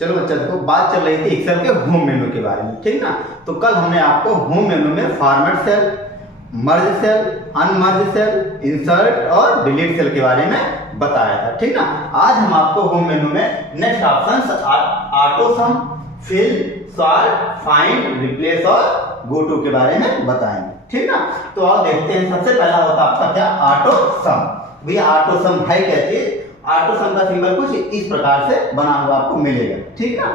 चलो बच्चा देखो, बात चल रही थी एक्सेल के होम मेनू के बारे में, ठीक ना। तो कल हमने आपको होम मेनू में format cell, merge cell, unmerge cell, insert और डिलीट सेल के बारे में बताया था, ठीक ना। आज हम आपको होम मेनू में next options auto sum, fill, sort, find, replace और गो टू के बारे में बताएंगे, ठीक ना। तो आओ देखते हैं। सबसे पहला होता है आपका क्या, ऑटो सम। भैया ऑटो सम है कैसे? ऑटो सम का सिंबल कुछ इस प्रकार से बना हुआ आपको मिलेगा, ठीक ना।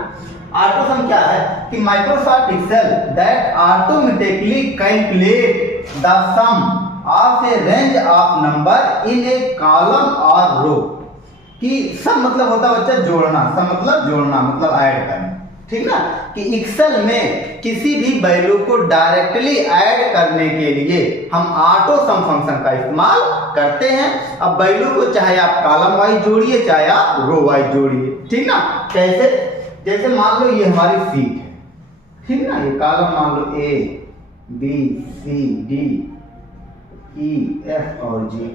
ऑटो सम क्या है कि Microsoft Excel that automatically calculate the sum of a range of number in a column और रो। कि सम मतलब होता है बच्चा जोड़ना, सम मतलब जोड़ना, मतलब ऐड करना, ठीक ना। कि एक्सेल में किसी भी वैल्यू को डायरेक्टली ऐड करने के लिए हम ऑटो सम फंक्शन का इस्तेमाल करते हैं। अब वैल्यू को चाहे आप कॉलम वाइज जोड़िए, चाहे आप रो वाइज जोड़िए, ठीक ना। कैसे? जैसे मान लो ये हमारी सीट है, ठीक ना। ये कॉलम मान लो A B C D E F और जी,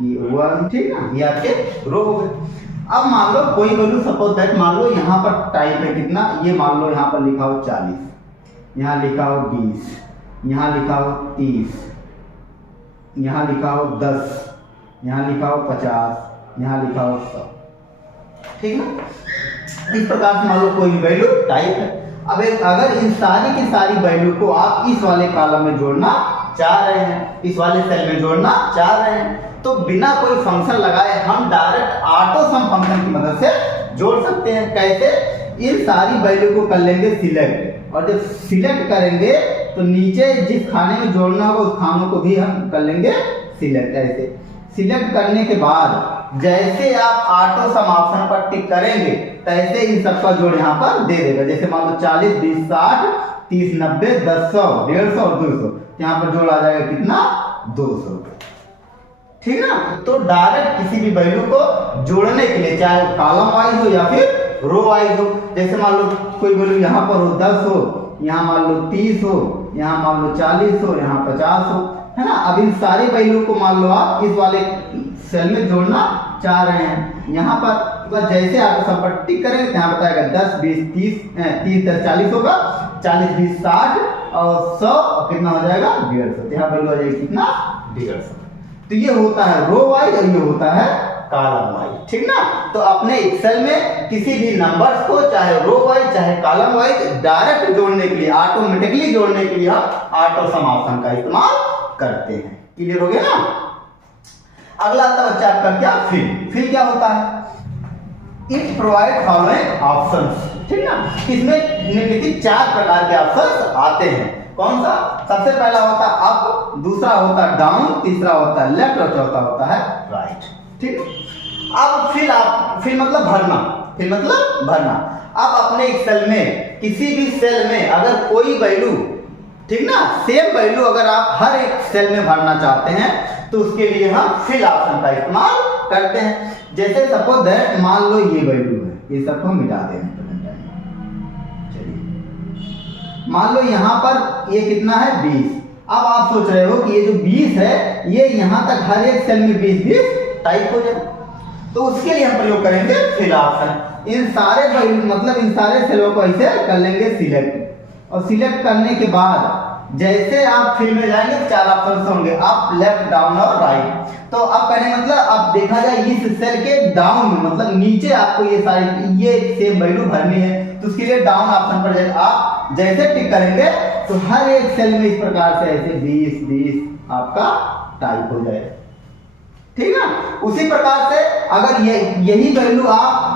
ये 1, ठीक ना। ये आपके रो हो गए। अब मान लो कोई वैल्यू, सपोज दैट मान लो यहाँ पर टाइप है कितना, ये मान लो यहाँ पर लिखा हो 40, यहाँ लिखा हो 20, यहाँ लिखा हो 30, यहाँ लिखा हो 10, यहाँ लिखा हो 50, यहाँ लिखा हो 100, ठीक ना। इस प्रकार से मान लो कोई वैल्यू टाइप है। अब अगर इन सारी की सारी वैल्यू को आप इस वाले कॉलम में जोड़ना चाह रहे हैं, इस वाले सेल में जोड़ना चाह रहे हैं, तो बिना कोई फंक्शन लगाए हम डायरेक्ट ऑटो सम फंक्शन की मदद से जोड़ सकते हैं। कैसे? इन सारी वैल्यू को कर लेंगे सिलेक्ट, और जब सिलेक्ट करेंगे तो नीचे जिस खाने में जोड़ना होगा उस खानों को भी हम कर लेंगे सिलेक्ट। ऐसे सिलेक्ट करने के बाद जैसे आप ऑटो सम ऑप्शन पर टिक करेंगे तैसे इन सबका जोड़ यहाँ पर दे देगा। जैसे मान लो 40, 20, 60, 30, 90, 10, 100, 150 और 200, यहाँ पर जोड़ आ जाएगा कितना, 200, ठीक ना। तो डायरेक्ट किसी भी वैल्यू को जोड़ने के लिए, चाहे कॉलम वाइज हो या फिर रो वाइज हो, जैसे मान लो कोई वैल्यू यहाँ पर हो 10 हो, यहाँ मान लो 30 हो, यहाँ मान लो 40 हो, यहाँ 50 हो, है ना। अब इन सारी वैल्यू को मान लो आप इस वाले सेल में जोड़ना चाह रहे हैं, यहाँ पर तो जैसे आप सब पर टिक करेंगे यहाँ बताएगा 10, 20, 30, 30, 10, 40 होगा, 40, 20, 60 और 100 और कितना हो जाएगा, 150। यहाँ वैल्यू आ जाएगी कितना, 150। तो ये होता है रो वाइज और ये होता है कॉलम वाइज, ठीक ना। तो अपने एक्सेल में किसी भी नंबर्स को चाहे रो वाइज चाहे कॉलम वाइज डायरेक्ट जोड़ने के लिए, ऑटोमेटिकली जोड़ने के लिए हम ऑटो सम ऑप्शन का इस्तेमाल करते हैं। क्लियर हो गया ना। अगला आता बच्चा आपका क्या, फिल। फिल क्या होता है? इट प्रोवाइड फॉलोइंग ऑप्शंस, ठीक ना। इसमें निम्नलिखित 4 प्रकार के ऑप्शंस आते हैं। कौन सा? सबसे पहला होता है अप, दूसरा होता है डाउन, तीसरा होता है लेफ्ट और चौथा होता है राइट, ठीक। अब फिल मतलब भरना, फिल मतलब भरना। अब अपने एक्सेल में किसी भी सेल में अगर कोई वैल्यू, ठीक ना, सेम वैल्यू अगर आप हर एक सेल में भरना चाहते हैं तो उसके लिए हम फिल ऑप्शन का इस्तेमाल करते हैं। जैसे सपोज दैट मान लो ये वैल्यू है, ये सबको मिटा दें। मान लो यहाँ पर ये कितना है, 20। अब आप सोच रहे हो कि ये जो 20 है ये यहाँ तक हर एक सेल में 20 टाइप हो जाए, तो उसके लिए हम प्रयोग करेंगे फिल ऑप्शन। इन सारे मतलब इन सारे सेलों को ऐसे कर लेंगे सिलेक्ट, और सिलेक्ट करने के बाद जैसे आप फिल में जाएंगे 4 ऑप्शन होंगे, अप, लेफ्ट, डाउन और राइट। तो अब कहने मतलब अब देखा जाए इस सेल के डाउन में, मतलब नीचे आपको ये सारी ये सेम वैल्यू भरनी है, तो उसके लिए डाउन ऑप्शन पर जाए आप जैसे टिक करेंगे तो हर एक सेल में इस प्रकार से ऐसे 20 आपका टाइप हो जाएगा, ठीक ना। उसी प्रकार से अगर यही वैल्यू आप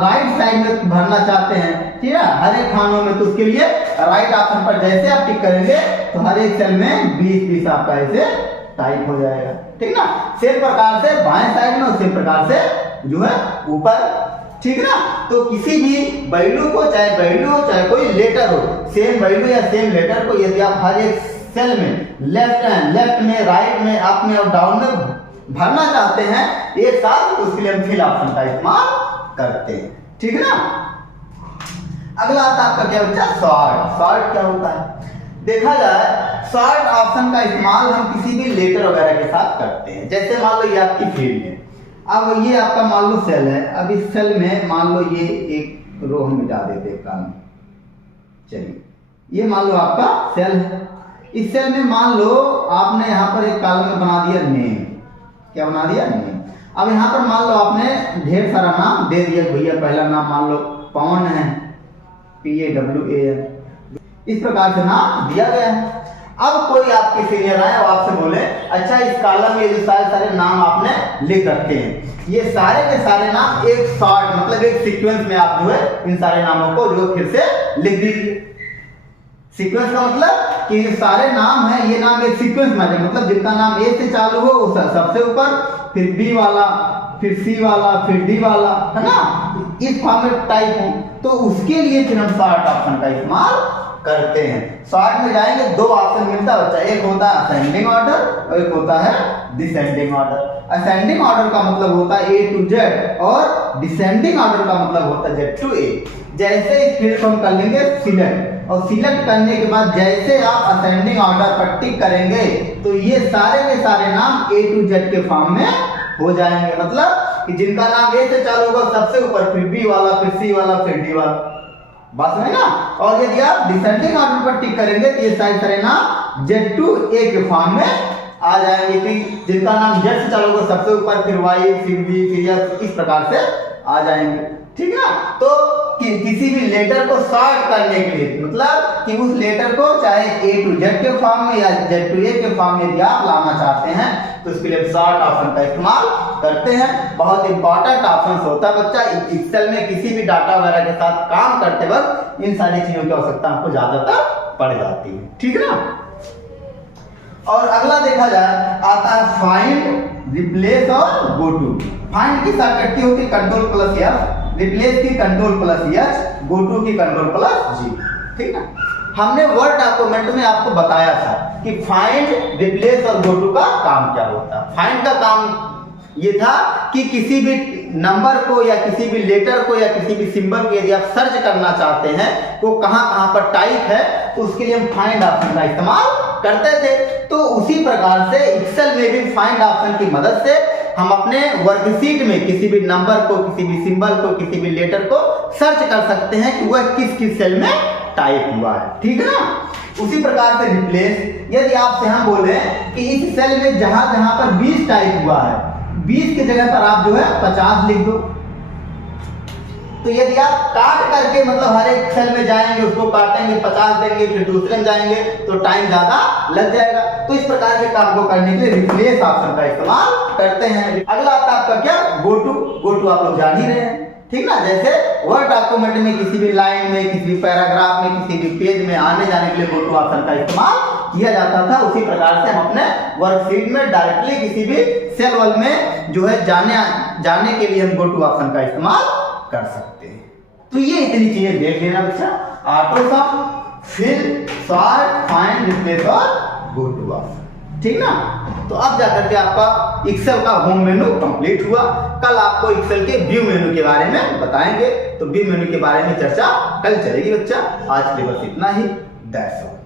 राइट साइड में भरना चाहते हैं, ठीक है, हर एक खानों में, तो उसके लिए राइट ऑप्शन पर जैसे आप टिक करेंगे तो हर एक सेल में 20 आपका ऐसे टाइप हो जाएगा, ठीक ना। सेम प्रकार से बाएं साइड में, उसी प्रकार से जो है ऊपर, ठीक ना। तो किसी भी वैल्यू को, चाहे वैल्यू हो चाहे कोई लेटर हो, सेम वैल्यू या सेम लेटर को यदि आप हर एक सेल में लेफ्ट में, राइट में, अप में और डाउन में भरना चाहते हैं एक साथ, तो उसके लिए हम फिल ऑप्शन का इस्तेमाल करते हैं, ठीक ना। अगला आता है आपका क्या बच्चा, सॉर्ट। सॉर्ट क्या होता है? देखा जाए सॉर्ट ऑप्शन का इस्तेमाल हम किसी भी लेटर वगैरह के साथ करते हैं। जैसे मान लो ये आपकी फील्ड है, अब ये आपका मान लो सेल है, अब इस सेल में मान लो ये एक रो हम मिटा देते हैं कॉलम। चलिए, ये मान लो आपका सेल है। इस सेल में मान लो आपने यहाँ पर एक कॉलम में बना दिया नेम। क्या बना दिया? नेम। अब यहाँ पर मान लो आपने ढेर सारा नाम दे दिया। भैया पहला नाम मान लो पवन है, PAWAN, इस प्रकार से नाम दिया गया है। अब कोई आपके सीनियर आए और आपसे बोले अच्छा इस कॉलम में जो सारे नाम आपने लिख रखे हैं, ये सारे के सारे नाम एक शॉर्ट मतलब एक सीक्वेंस में आप जो है इन सारे नामों को जो फिर से लिख दीजिए। सीक्वेंस का मतलब कि जो सारे नाम है ये नाम एक सीक्वेंस में है, मतलब जिनका नाम A से चालू हो वो सबसे ऊपर, फिर B वाला, फिर C वाला, फिर D वाला, है ना, इस फॉर्म में टाइप हो। तो उसके लिए फिर हम सॉर्ट ऑप्शन का इस्तेमाल करते हैं। सॉर्ट में जाएंगे, दो ऑप्शन मिलता है बच्चा, एक होता है असेंडिंग ऑर्डर और एक होता है डिसेंडिंग ऑर्डर। असेंडिंग ऑर्डर का मतलब होता है A to Z और डिसेंडिंग ऑर्डर का मतलब होता है Z to A। जैसे इस फील्ड को हम कर लेंगे सिलेक्ट, और सिलेक्ट करने के बाद जैसे आप असेंडिंग ऑर्डर पर टिक करेंगे तो ये सारे के सारे नाम A to Z के फॉर्म में हो जाएंगे। मतलब कि जिनका नाम A से चालू होगा सबसे ऊपर, फिर B वाला, फिर C वाला, फिर D वाला, बात है ना। और यदि आप डिसेंडिंग ऑर्डर पर टिक करेंगे तो ये सारे नाम Z to A के फॉर्म में आ जाएंगे। कि जिनका नाम Z से चालू होगा सबसे ऊपर, फिर Y, फिर B, फिर F, इस प्रकार से आ जाएंगे। ठीक है ना। तो किसी भी लेटर को सॉर्ट करने के लिए, मतलब कि उस लेटर को चाहे A to Z के फॉर्म में या Z to A के फॉर्म में यदि आप लाना चाहते हैं तो उसके लिए सॉर्ट ऑप्शन का इस्तेमाल करते हैं। बहुत इंपॉर्टेंट ऑप्शन होता है बच्चा। एक्सेल में किसी भी डाटा वगैरह के साथ काम करते वक्त इन सारी चीजों की आवश्यकता आपको ज्यादातर पड़ जाती है। ठीक है ना। और अगला देखा जाए आता है फाइंड, रिप्लेस और गो टू। फाइंड की शॉर्टकट होती है Ctrl+F, रिप्लेस की Ctrl+H, गो टू की Ctrl+G। ठीक है। हमने वर्ड डॉक्यूमेंट में आपको बताया था कि फाइंड, रिप्लेस और गो टू का काम क्या होता है। फाइंड का काम ये था कि किसी भी नंबर को या किसी भी लेटर को या किसी भी सिंबल को यदि आप सर्च करना चाहते हैं वो कहां पर टाइप है, तो उसके लिए हम फाइंड ऑप्शन का इस्तेमाल करते थे। तो उसी प्रकार से एक्सेल में भी फाइंड ऑप्शन की मदद से हम अपने वर्कशीट में किसी भी नंबर को, किसी भी सिंबल को, किसी भी लेटर को सर्च कर सकते हैं कि वह किस किस सेल में टाइप हुआ है। ठीक है ना। उसी प्रकार से रिप्लेस, यदि आपसे हम बोले कि इस सेल में जहां जहां पर 20 टाइप हुआ है, 20 की जगह पर आप जो है 50 लिख दो। तो यदि आप काट करके मतलब हर एक सेल में जाएंगे, उसको काटेंगे, 50 देंगे, फिर दूसरे में जाएंगे तो टाइम ज्यादा लग जाएगा। तो इस प्रकार के काम को करने के लिए रिप्लेस ऑप्शन का इस्तेमाल करते हैं। अगला आता है आपका क्या? Go to. गो टू आप लोग जान ही रहे हैं। ठीक ना। जैसे वर्ड डॉक्यूमेंट में किसी भी लाइन में, किसी भी पैराग्राफ में, किसी भी पेज में आने जाने के लिए गो टू ऑप्शन का इस्तेमाल किया जाता था, उसी प्रकार से हम अपने वर्कशीट में डायरेक्टली किसी भी सेल वाल में जो है जाने के लिए हम गो टू ऑप्शन का इस्तेमाल कर सकते हैं। तो ये इतनी चीजें देख लेना बच्चा, auto sum, fill, sort, find, replace और गो टू ऑप्शन। ठीक ना। तो अब जाकर के आपका एक्सेल का होम मेनू कंप्लीट हुआ। कल आपको एक्सेल के व्यू मेनू के बारे में बताएंगे, तो व्यू मेनू के बारे में चर्चा कल चलेगी बच्चा। आज के लिए बस इतना ही। That's all.